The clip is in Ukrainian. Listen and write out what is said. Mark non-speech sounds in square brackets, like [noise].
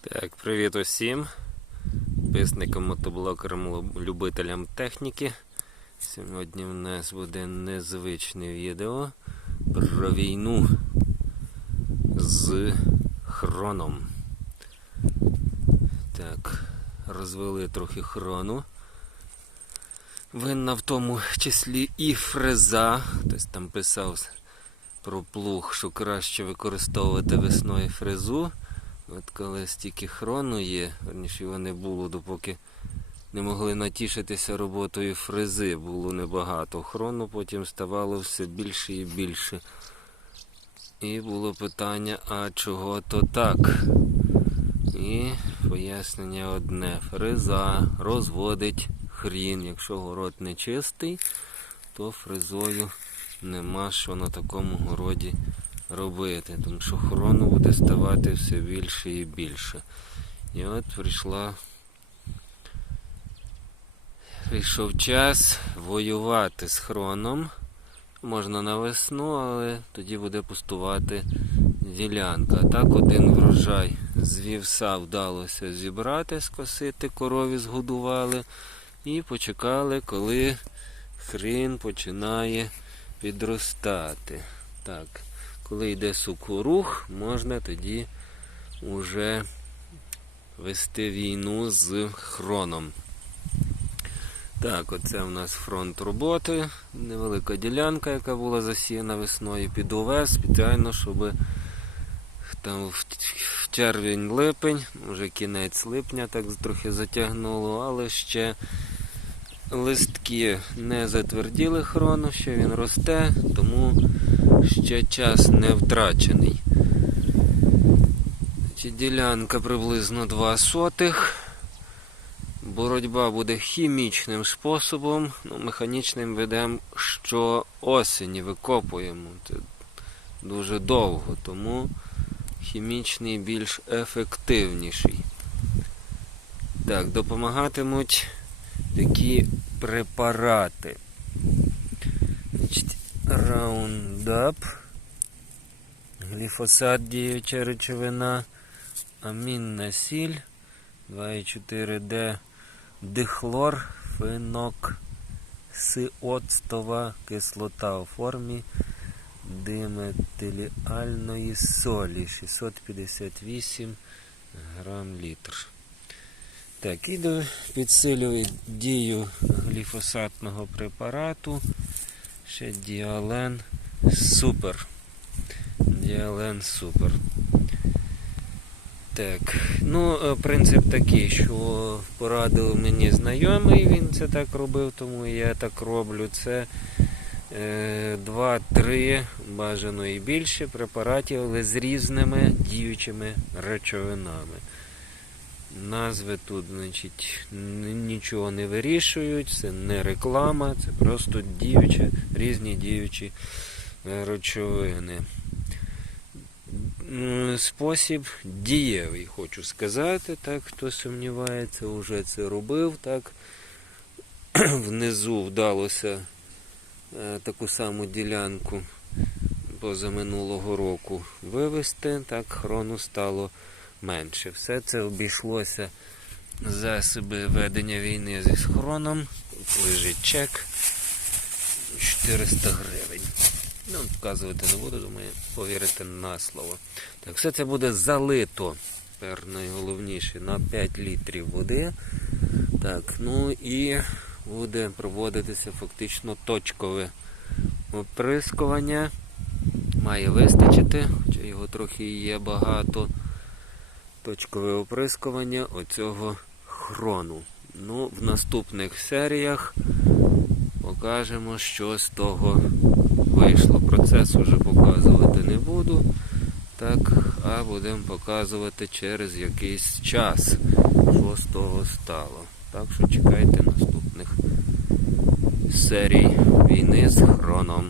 Так, привіт усім підписникам, мотоблокерам, любителям техніки. Сьогодні в нас буде незвичне відео про війну з хроном. Так, розвели трохи хрону. Винна в тому числі і фреза. Хтось там писав про плуг, що краще використовувати весною фрезу. От коли стільки хрону є, верніше його не було, допоки не могли натішитися роботою фрези, було небагато. Хрону потім ставало все більше і більше. І було питання, а чого то так? І пояснення одне. Фреза розводить хрін. Якщо город не чистий, то фрезою нема що на такому городі робити, тому що хрону буде ставати все більше і більше. І от прийшла прийшов час воювати з хроном. Можна на весну, але тоді буде пустувати ділянка. Так один врожай з вівса вдалося зібрати, скосити, корові згодували і почекали, коли хрін починає підростати. Так, коли йде сукорух, можна тоді уже вести війну з хроном. Так, оце у нас фронт роботи. Невелика ділянка, яка була засіяна весною під увес, спеціально, щоб там в червень-липень, вже кінець липня так трохи затягнуло, але ще листки не затверділи хрону, ще він росте, тому ще час не втрачений. Ділянка приблизно 2 сотих. Боротьба буде хімічним способом, ну, механічним ведемо що осені викопуємо. Це дуже довго, тому хімічний більш ефективніший. Так, допомагатимуть такі препарати. Roundup, гліфосат діюча речовина, амінна сіль, 2,4D, дихлор, феноксиоцтова кислота у формі диметиліальної солі 658 грам літр. Так, і підсилює дію гліфосатного препарату. Ще діален супер. Діален супер. Так, ну, е, принцип такий, що порадив мені знайомий, він це так робив, тому я так роблю. Це е, 2-3 бажано і більше препаратів, але з різними діючими речовинами. Назви тут, значить, нічого не вирішують, це не реклама, це просто діючі, різні діючі е, речовини. Спосіб дієвий, хочу сказати, так, хто сумнівається, вже це робив, так. [clears throat] Внизу вдалося е, таку саму ділянку позаминулого року вивести, так хрону стало менше. Все це обійшлося засоби ведення війни зі схроном. Тут лежить чек 400 гривень. Ну, вказувати не буду, думаю, повірите на слово. Так, все це буде залито. Тепер найголовніше на 5 літрів води. Так, ну і буде проводитися фактично точкове оприскування. Має вистачити, хоча його трохи є багато. Точкове оприскування оцього хрону. Ну, в наступних серіях покажемо, що з того вийшло. Процес уже показувати не буду. Так, а будемо показувати через якийсь час, що з того стало. Так що чекайте наступних серій війни з хроном.